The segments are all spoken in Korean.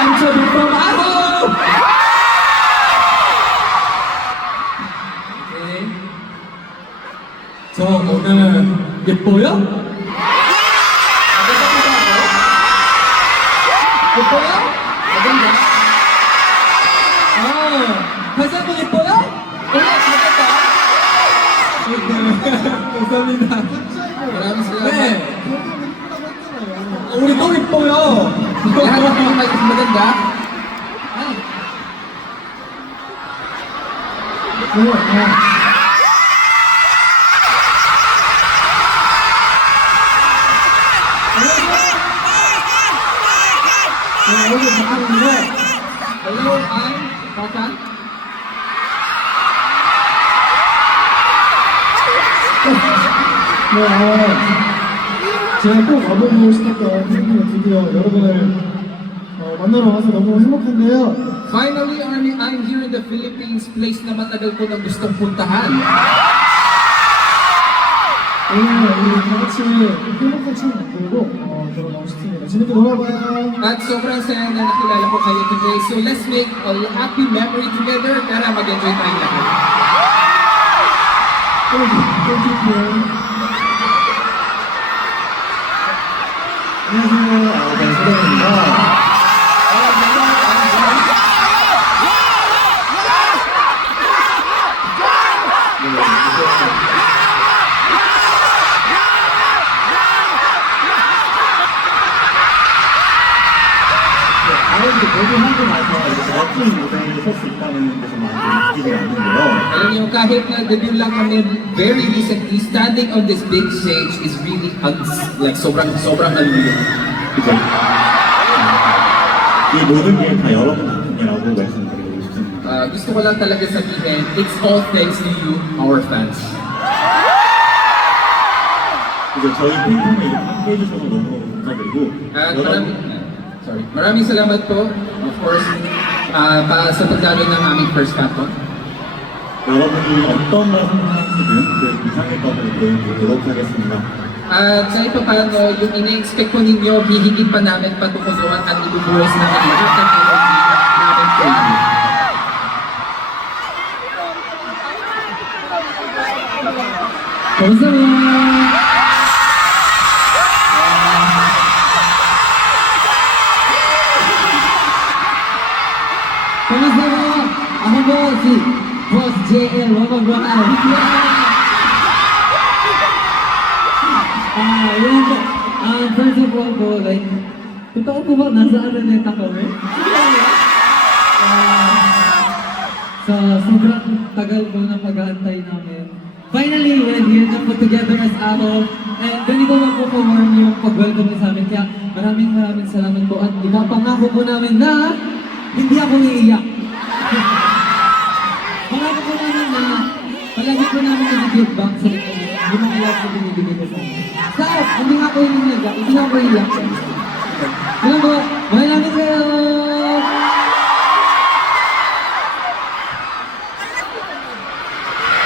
I'm Chubby from Aho! 오케이. 저 오늘 예뻐요? 예뻐요? 어떤가? 다시 한번 예뻐요? 오늘 잘했다. 감사합니다. 네. 우리 또 예뻐요. Lahat ng mga maganda. Hello, I'm Pakan. 제가 꼭 와보고 싶었던 팬분이 드디어 여러분을 만나러 와서 너무 행복한데요. Finally, I'm here in the Philippines, place na matagal ko nang gustong puntahan. 오늘 우리 다 같이 행복한 시간 만들고 돌아가고 싶습니다. 재밌게 놀아봐요. At sobrang saya na nakilala ko kayo today. So let's make a happy memory together. Tara, mag-enjoy tayo lahat. Thank you. 안녕하세요. 네, 소장입니다. 아이들이 데뷔하고 나서 이렇게 멋진 무대에 설 수 있다는 데서 많이 느끼지 않는데요. Alam niyo, kahit na debut lang kami very recently, standing on this big stage is really like sobrang hallelujah. 그죠? 이 모든 게 다 여러분 덕분이라고 말씀드리고 싶습니다. Gusto ko lang talaga sabihin, it's all thanks to you, our fans. 그죠? 저희 팬텀에 이렇게 함께 해주셔서 너무 감사드리고 Maraming salamat po, of course, sa pagdalo ng aming first capcom. 여러분이 어떤 걸 생각하시든 그 이상의 것을 보여드리도록 하겠습니다. At sa iba paano, yung ina-expect ko ninyo, hihigit pa namin patukusuhan at ibubuhos namin lahat ng energy namin sa inyo. 감사합니다. Konnichiwa, Ahoboshi, Boss JL, welcome to our yun po. First of all po, like, totoo po ba nasaan na neta kami? So, sobrang tagal po ng pag-aantay namin. Finally, we're here na po together as Aho. And ganito lang po warm yung pag-welcome sa amin. Kaya maraming salamat po. At ipapangako po namin na hindi ako naiiyak. Pangako po namin na palagi po namin i-give back sa inyo. Yung mga iyak na binibigay ko sa inyo. Stop! Hindi nga po yung naiiyak. Hindi nga po iiyak. Alam po, mahal namin kayo!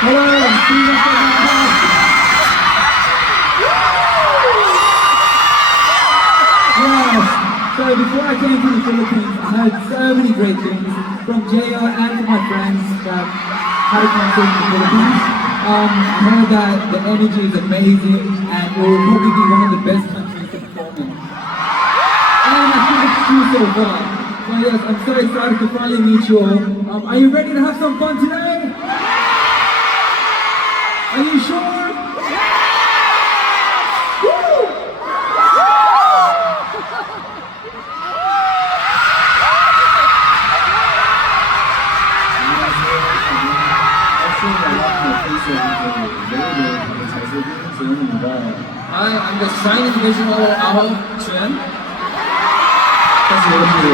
Hello! See you next time! Yes! So before I came to the Philippines, I heard so many great things from JR and from my friends that had a concert in the Philippines. I heard that the energy is amazing and it will probably be one of the best countries to perform in. And I think it's true so far. So yes, I'm so excited to finally meet you all. Are you ready to have some fun today? Are you sure? Woo! Hi, I'm the shining visual Aho Chuen. 사실 이렇게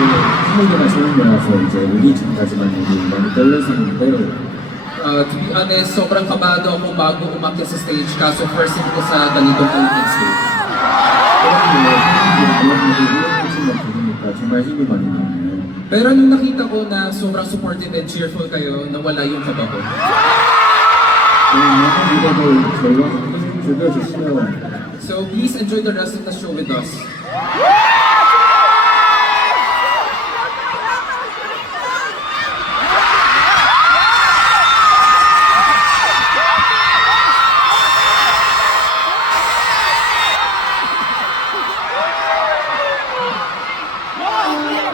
스무드나 좋은 거라서 이제 오기 전까지만 해도 많이 떨렸었는데 To be honest, sobrang kabado ako bago umakyat sa stage kaso first time ko sa ganitong open stage. 정말 힘이 많이 나네요. Pero nung nakita ko na sobrang supportive and cheerful kayo, nawala yung kaba ko. 저희와 함께 즐겨주시면 So please enjoy the rest of the show with us.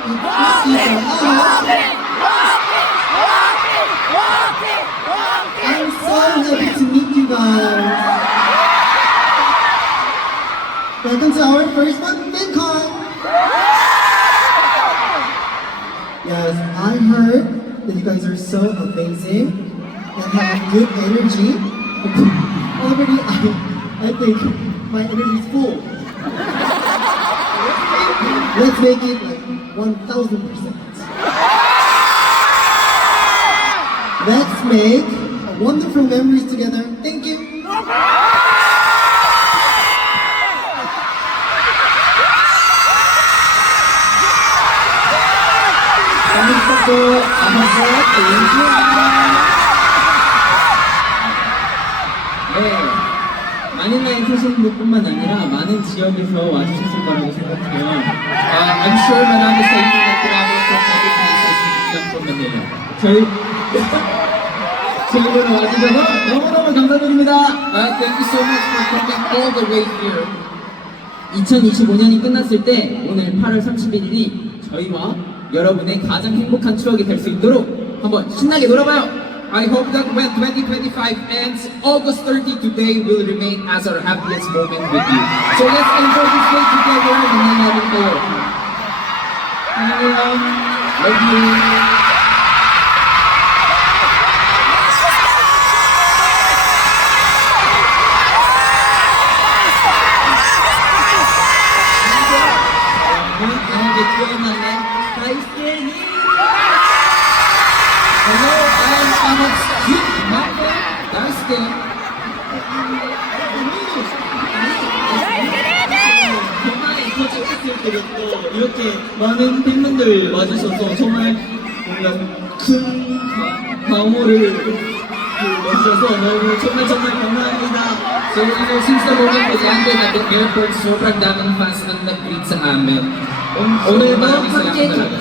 I'm so happy to meet you guys. Welcome to our first one, FinCon. Yes, I heard that you guys are so amazing and have good energy. Already, I think my energy is full. Let's make it like 1000%. Let's make wonderful memories together. Thank you. Kamusta po? Ano po? Thank you. 네, 많은 나이 사시는 분뿐만 아니라 많은 지역에서 와주셨을 거라고 생각해요. I'm sure marami sa inyo na travel from other places lang from Manila. 저희 지역으로 와주셔서 너무너무 감사드립니다. Thank you so much for coming all the way here. 2025년이 끝났을 때 오늘 8월 31일이 저희와 여러분의 가장 행복한 추억이 될 수 있도록 한번 신나게 놀아봐요. I hope that when 2025 ends, August 30 today will remain as our happiest moment with you. So let's enjoy this day together. Mananarin kayo. Love you. Hello, I'm Ahmad Street Mapper. That's the 정말 터치했을 때부터 이렇게 많은 팬분들 와주셔서 정말 뭔가 큰 방어를 와주셔서 너무 정말 감사합니다. So, since the moment we landed at the airport, sobrang daming fans ang nag-greet sa amin. 오늘도 maraming 함께 salamat talaga.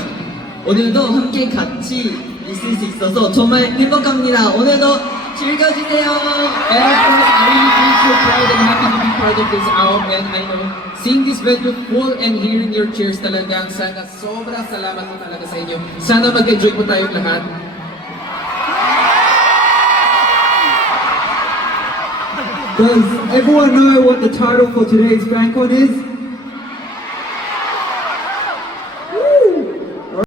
오늘도 함께 같이 있을 수 있어서 정말 행복합니다. 오늘도 즐겨주세요. And of course, I really feel so proud and happy to be part of this out. And I know, seeing this venue full and hearing your cheers talagang sana sobrang salamat po talaga sa inyo. Sana mag-enjoy po tayong lahat. Does everyone know what the title for today's FanCon is?